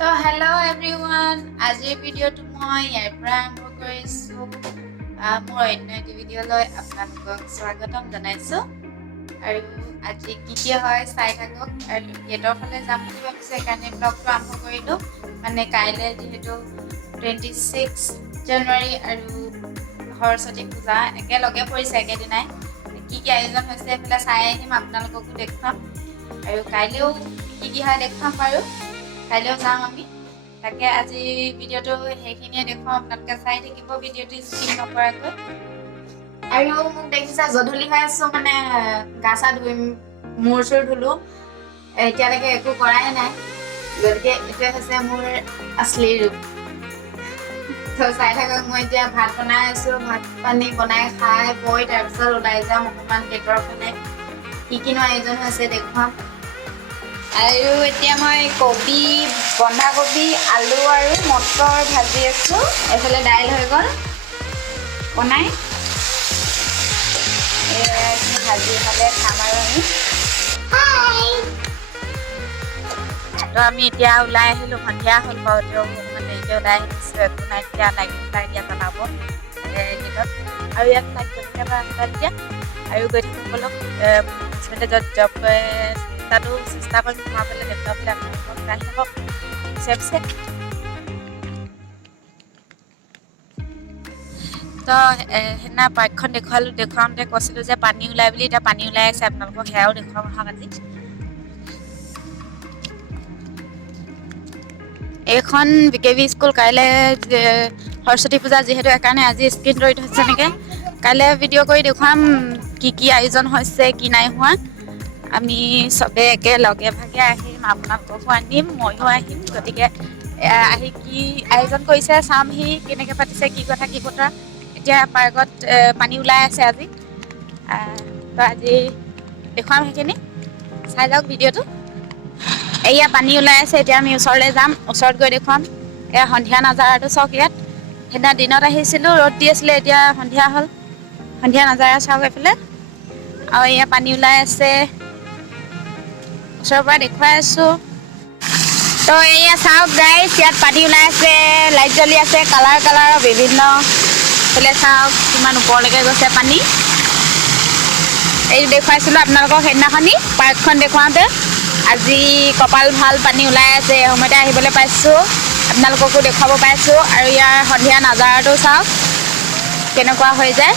তো hello' everyone, আজিৰ ভিডিঅ'টো মই ইয়াৰ পৰা আৰম্ভ কৰিছোঁ। মোৰ অন্য এটি ভিডিঅ'লৈ আপোনালোকক স্বাগতম জনাইছোঁ। আৰু আজি কি হয় চাই থাকক। আৰু গেটৰ ফালে যাম বুলি ভাবিছোঁ, সেইকাৰণে ব্লগটো আৰম্ভ কৰিলোঁ। মানে কাইলৈ যিহেতু 26 জানুৱাৰী আৰু সৰস্বতী পূজা একেলগে পৰিছে, একেদিনাই কি আয়োজন হৈছে এইফালে চাই আহিম, আপোনালোককো দেখুৱাম। আৰু কাইলৈও কি হয় দেখুৱাম বাৰু। কাইলৈও যাম আমি, তাকে আজি ভিডিঅ'টো সেইখিনিয়ে দেখুৱাম। আপোনালোকে চাই থাকিব ভিডিঅ'টো স্কিপ নকৰাকৈ। আৰু মোক দেখিছা গধূলি হৈ আছোঁ, মানে গা চা ধুই মূৰ চুৰ ধুলোঁ, এতিয়ালৈকে একো কৰাই নাই। গতিকে এইটোৱে হৈছে মোৰ আচলি ৰূপ। তো চাই থাকক। মই এতিয়া ভাত বনাই আছোঁ, ভাত পানী বনাই খাই বৈ তাৰপিছত ওলাই যাম অকণমান গেটৰ ফালে। কিনো আয়োজন হৈছে দেখুৱাম। আৰু এতিয়া মই কবি, বন্ধাকবি, আলু আৰু মটৰ ভাজি আছোঁ। এইফালে দাইল হৈ গ'ল বনাই, ভাজি খালে খাম আৰু আমি এতিয়া ওলাই আহিলোঁ। সন্ধিয়া হ'ল বাৰু, তেওঁ অকণমান দেৰিকৈ ওলাই আহিছোঁ। একো নাই, এতিয়া লাইট দিয়া জ্বলাব গেটত। আৰু ইয়াত লাইট জ্বলিলে বা এতিয়া আৰু গৈ থাকোঁ বলক। হাজবেণ্ডে য'ত জব কৰে তাতো চেষ্টা কৰিম সোমাবলৈ, দেখুৱাবলৈ আপোনালোকক। আহি থাকক পিছে পিছে। তো সেইদিনা পাৰ্কখন দেখুৱাওঁতে কৈছিলোঁ যে পানী ওলাই বুলি, এতিয়া পানী ওলাই আছে। আপোনালোকক সেয়াও দেখুৱাম আহক আজি। এইখন BKB স্কুল। কাইলৈ সৰস্বতী পূজা যিহেতু, সেইকাৰণে আজি স্ক্ৰীন কৰি থৈছে এনেকৈ। কাইলৈ ভিডিঅ' কৰি দেখুৱাম কি আয়োজন হৈছে, কি নাই হোৱা। আমি চবে একেলগে ভাগে আহিম, আপোনালোককো আনিম, ময়ো আহিম। গতিকে আহি কি আয়োজন কৰিছে চামহি, কেনেকৈ পাতিছে, কি কথা কি বতৰা। এতিয়া পাৰ্কত পানী ওলাই আছে আজি। তো আজি দেখুৱাম সেইখিনি, চাই যাওক ভিডিঅ'টো। এয়া পানী ওলাই আছে, এতিয়া আমি ওচৰলৈ যাম, ওচৰত গৈ দেখুৱাম। এয়া সন্ধিয়া নাজাৰাটো চাওক ইয়াত। সেইদিনা দিনত আহিছিলোঁ, ৰ'দ দি আছিলে, এতিয়া সন্ধিয়া হ'ল। সন্ধিয়া নাজাৰা চাওক এইফালে। আৰু এয়া পানী ওলাই আছে, ওচৰৰ পৰা দেখুৱাই আছোঁ। তো এয়া চাওক গাইছ, ইয়াত পানী ওলাই আছে, লাইট জ্বলি আছে কালাৰৰ বিভিন্ন। এইফালে চাওক কিমান ওপৰলৈকে গৈছে পানী। এই দেখুৱাইছিলোঁ আপোনালোকক সেইদিনাখনি পাৰ্কখন দেখুৱাওঁতে। আজি কপাল ভাল, পানী ওলাই আছে। এই সময়তে আহিবলৈ পাইছোঁ, আপোনালোককো দেখুৱাব পাইছোঁ। আৰু ইয়াৰ সন্ধিয়া নাজাৰাটো চাওক কেনেকুৱা হৈ যায়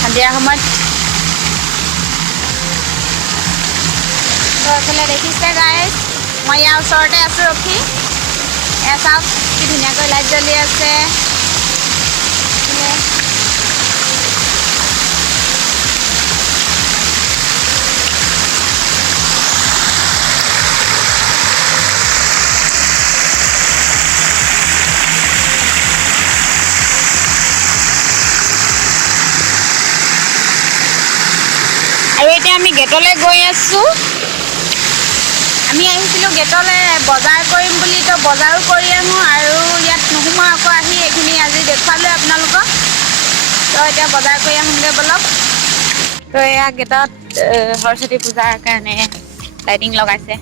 সন্ধিয়া সময়ত। তো এইফালে দেখিছে গাইছ, মই ইয়াৰ ওচৰতে আছোঁ ৰখি। এয়া চাওক কি ধুনীয়াকৈ লাইট জ্বলি আছে। আৰু এতিয়া আমি গেটলৈ গৈ আছোঁ। আমি আহিছিলোঁ গেটলৈ বজাৰ কৰিম বুলি, তো বজাৰো কৰি আহোঁ আৰু ইয়াত নোসোমাওঁ আকৌ আহি। এইখিনি আজি দেখুৱালোঁ আপোনালোকক। তো এতিয়া বজাৰ কৰি আহোঁগৈ বলক। তো এয়া গেটত সৰস্বতী পূজাৰ কাৰণে লাইটিং লগাইছে।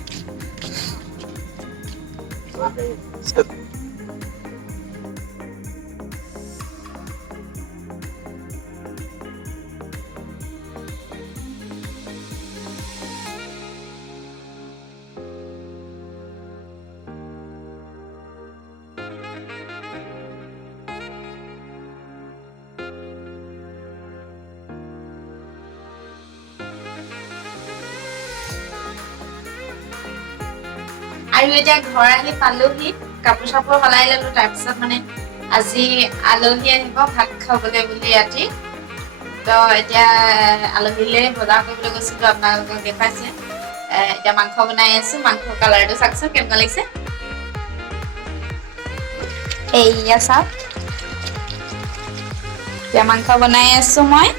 আৰু এতিয়া ঘৰ আহি পালোহি, কাপোৰ চাপোৰ সলাই ল'লোঁ। তাৰপিছত মানে আজি আলহী আহিব ভাত খাবলৈ বুলি ৰাতি। তো এতিয়া আলহীলৈ বজাৰ কৰিবলৈ গৈছিলোঁ, আপোনালোকক দেখুৱাইছে। এতিয়া মাংস বনাই আছোঁ। মাংস কালাৰটো চাওকচোন কেনেকুৱা লাগিছে। এইয়া চাওক, এতিয়া মাংস বনাই আছোঁ মই।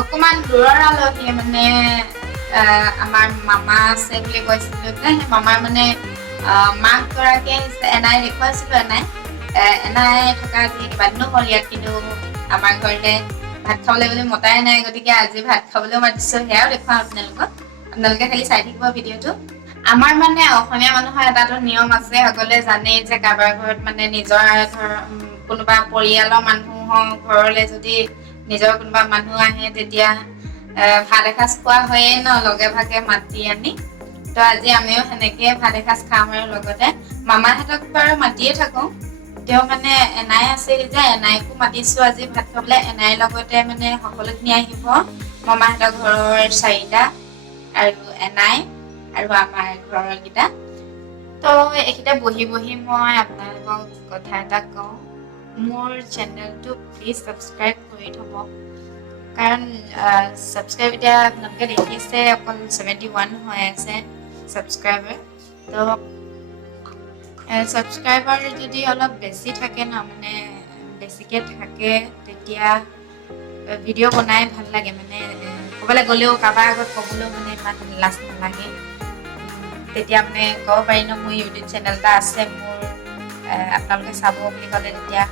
অকণমান দূৰৰ আলহী, মানে আমাৰ মামা আছে বুলি কৈছিলোঁ যে, সেই মামাৰ মানে মাক গৰাকী আহিছে। এনাই দেখুৱাইছিলোঁ, এনাই থকা আজি কেইবাদিনো হ'ল ইয়াত, কিন্তু আমাৰ ঘৰলৈ ভাত খাবলৈ বুলি মতাই নাই, গতিকে আজি ভাত খাবলৈও মাতিছো, সেয়াও দেখুৱাম আপোনালোকে খালি চাই থাকিব ভিডিঅ'টো। আমাৰ মানে অসমীয়া মানুহৰ এটাটো নিয়ম আছে, সকলোৱে জানেই যে কাৰোবাৰ ঘৰত মানে নিজৰ কোনোবা পৰিয়ালৰ মানুহৰ ঘৰলৈ যদি নিজৰ কোনোবা মানুহ আহে তেতিয়া ভাত এসাঁজ খোৱা হয়ে ন, লগে ভাগে মাতি আনি। তো আজি আমিও সেনেকে ভাত এসাঁজ খাম আৰু লগতে মামাহঁতক বাৰু মাতিয়ে থাকো, তেওঁ মানে এনাই আছে যে এনাইকো মাতিছো আজি ভাত খাবলৈ। এনাইৰ লগতে মানে সকলোখিনি আহিব, মামাহঁতৰ ঘৰৰ 4টা আৰু এনাই আৰু আমাৰ ঘৰৰ কেইটা। তো এইকেইটা বহি বহি মই আপোনালোকক কথা এটা কওঁ, মোৰ চেনেলটো প্লিজ ছাবস্ক্ৰাইব কৰি থ'ব, কাৰণ ছাবস্ক্ৰাইব এতিয়া আপোনালোকে দেখিছে অকল 71 হৈ আছে ছাবস্ক্ৰাইবাৰ। তো ছাবস্ক্ৰাইবাৰ যদি অলপ বেছি থাকে ন, মানে বেছিকৈ থাকে, তেতিয়া ভিডিঅ' বনাই ভাল লাগে, মানে ক'বলৈ গ'লেও কাৰোবাৰ আগত ক'বলৈও মানে ইমান লাজ নালাগে। তেতিয়া মানে ক'ব পাৰি ন মোৰ ইউটিউব চেনেল এটা আছে, মোৰ আপোনালোকে চাব বুলি ক'লে তেতিয়া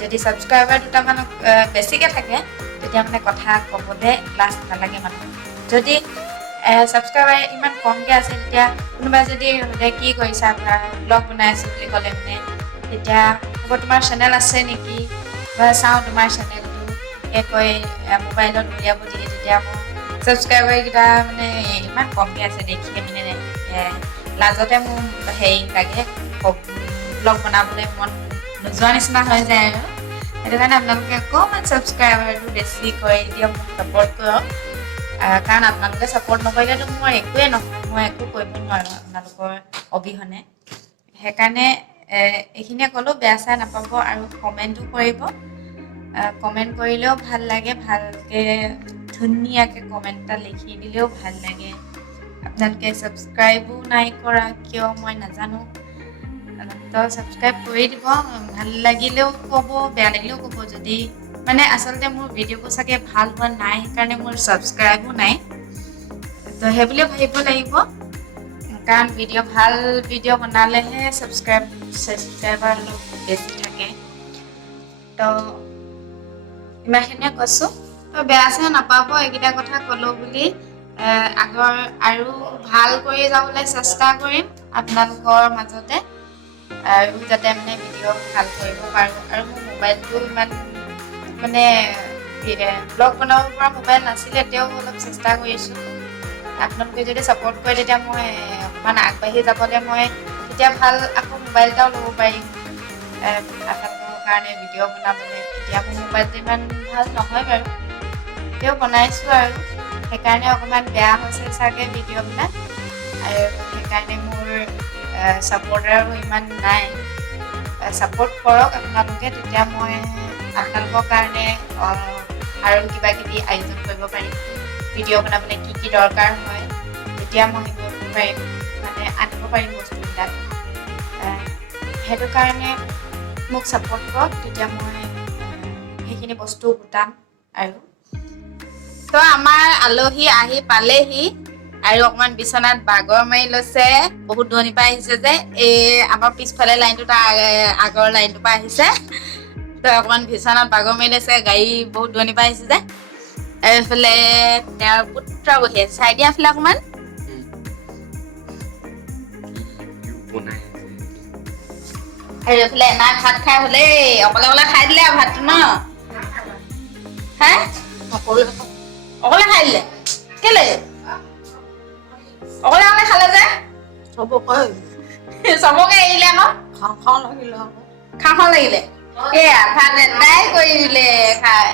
যদি ছাবস্ক্ৰাইবাৰ দুটামান বেছিকৈ থাকে তেতিয়া মানে কথা ক'বলৈ লাজ নালাগে মানুহ। যদি ছাবস্ক্ৰাইবাৰ ইমান কমকৈ আছে, তেতিয়া কোনোবাই যদি সোধে কি কৰিছা ব্লগ বনাই আছো বুলি ক'লে মানে, তেতিয়া ক'ব তোমাৰ চেনেল আছে নেকি, বা চাওঁ তোমাৰ চেনেলটো কৈ মোবাইলত উলিয়াব দিয়ে। তেতিয়া মোৰ ছাবস্ক্ৰাইবাৰকেইটা মানে ইমান কমকৈ আছে দেখিয়ে মানে লাজতে মোৰ হেৰি লাগে, ব্লগ বনাবলৈ মন নোযোৱা নিচিনা হৈ যায় আৰু। সেইটো কাৰণে আপোনালোকে অকণমান ছাবস্ক্ৰাইবাৰটো বেছি কৰি দিয়ক, মোক ছাপৰ্ট কৰক, কাৰণ আপোনালোকে ছাপৰ্ট নকৰিলেতো মই একোৱেই নহয়, মই একো কৰিব নোৱাৰোঁ আপোনালোকৰ অবিহনে। সেইকাৰণে এইখিনিয়ে ক'লোঁ, বেয়া চাই নাপাব আৰু কমেণ্টো কৰিব। কমেণ্ট কৰিলেও ভাল লাগে, ভালকৈ ধুনীয়াকৈ কমেণ্ট এটা লিখি দিলেও ভাল লাগে। আপোনালোকে ছাবস্ক্ৰাইবো নাই কৰা কিয় মই নাজানো, তো ছাবস্ক্ৰাইব কৰি দিব। ভাল লাগিলেও ক'ব, বেয়া লাগিলেও ক'ব, যদি মানে আচলতে মোৰ ভিডিঅ'বোৰ চাগে ভাল হোৱা নাই, সেইকাৰণে মোৰ ছাবস্ক্ৰাইবো নাই। তো সেইবুলিও ভাবিব লাগিব, কাৰণ ভাল ভিডিঅ' বনালেহে ছাবস্ক্ৰাইবাৰ অলপ বেছি থাকে। তো ইমানখিনিয়ে কৈছোঁ, তো বেয়া চেয়া নাপাব এইকেইটা কথা ক'লোঁ বুলি। আগৰ আৰু ভাল কৰি যাবলৈ চেষ্টা কৰিম আপোনালোকৰ মাজতে, আৰু যাতে মানে ভিডিঅ' ভাল কৰিব পাৰোঁ। আৰু মোৰ মোবাইলটো ইমান মানে ব্লগ বনাব পৰা মোবাইল নাছিলে, তেওঁ অলপ চেষ্টা কৰিছোঁ। আপোনালোকে যদি ছাপোৰ্ট কৰে তেতিয়া মই অকণমান আগবাঢ়ি যাবলৈ মই তেতিয়া ভাল আকৌ মোবাইল এটাও ল'ব পাৰিম আপোনালোকৰ কাৰণে ভিডিঅ' বনাবলৈ। এতিয়া মোৰ মোবাইলটো ইমান ভাল নহয় বাৰু, তেওঁ বনাইছোঁ আৰু সেইকাৰণে অকণমান বেয়া হৈছে চাগে ভিডিঅ'বিলাক, আৰু সেইকাৰণে মোৰ ছাপৰ্টাৰো ইমান নাই। ছাপৰ্ট কৰক আপোনালোকে, তেতিয়া মই আপোনালোকৰ কাৰণে আৰু কিবা কিবি আয়োজন কৰিব পাৰিম। ভিডিঅ' বনাবলৈ কি কি দৰকাৰ হয় তেতিয়া মই সেইবোৰ কৰিব পাৰিম, মানে আনিব পাৰিম বস্তুবিলাক। সেইটো কাৰণে মোক ছাপৰ্ট কৰক, তেতিয়া মই সেইখিনি বস্তু গোটাম। আৰু তো আমাৰ আলহী আহি পালেহি, আৰু অকণমান বিচনাত বাগৰ মাৰি লৈছে, বহুত দূৰণিৰ পৰা আহিছে যে, এই আমাৰ পিছফালে লাইনটো আগৰ লাইনটোৰ পৰা আহিছে। তো অকণমান বিচনাত বাগৰ মাৰি লৈছে, গাড়ী বহুত দূৰণিৰ পৰা আহিছে যে। এইফালে তেওঁৰ পুত্ৰ বহি আছে, চাই দিয়া ফালে অকণমান। আৰু এইফালে এনাই ভাত খাই হ'লেই, অকলে অকলে খাই দিলে আৰু ভাতটো ন, হে অকলে খাই দিলে, কেলে অকলে অকলে খালে যে? চবকে এৰিলে আকৌ, খাওঁ লাগিলে, এয়া ভাত এদাই কৰি দিলে খাই।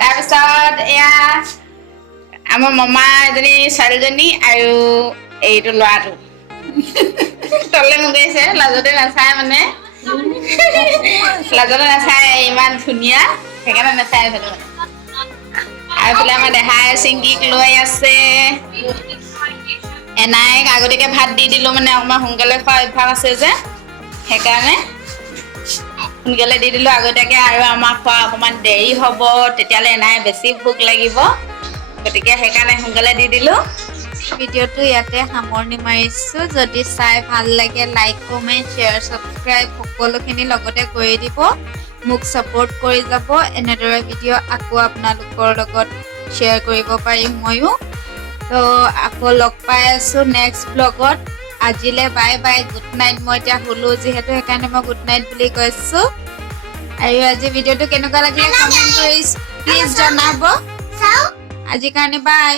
তাৰপিছত এয়া আমাৰ মামা এজনী ছোৱালীজনী আৰু এইটো ল'ৰাটো তলে মোক গৈছে, লাজতে নাচায় মানে, লাজতে নাচায়, ইমান ধুনীয়া সেইকাৰণে নাচায় মানে। আৰু এইফালে আমাৰ দেহাই চিংকিক লৈ আছে, এনাইক আগতীয়াকে ভাত দি দিলো, মানে অকণমান সোনকালে খোৱা অভ্যাস আছে যে, সেইকাৰণে সোনকালে দি দিলো আগতীয়াকে। আৰু আমাৰ খোৱা অকণমান দেৰি হ'ব, তেতিয়ালে এনাই বেছি ভোক লাগিব, গতিকে সেইকাৰণে সোনকালে দি দিলো। ভিডিঅ'টো ইয়াতে সামৰণি মাৰিছোঁ। যদি চাই ভাল লাগে লাইক, কমেণ্ট, শ্বেয়াৰ, ছাবস্ক্ৰাইব সকলোখিনি লগতে কৰি দিব। মোক সাপোৰ্ট কৰি যাব এনেদৰে ভিডিও আকৌ আপোনালোকৰ লগত শেয়াৰ কৰিব পাৰিম ময়ো তো আকৌ লগ পাই আছো নেক্সট ব্লগত আজিলে বাই বাই গুড নাইট মই এতিয়া হলো যেহেতু সেইকাৰণে মই গুড নাইট বুলি কৈছো আৰু আজি ভিডিওটো কেনেকুৱা লাগিলে কমেন্ট কৰি প্লিজ জনাব আজিৰ কাৰণে বাই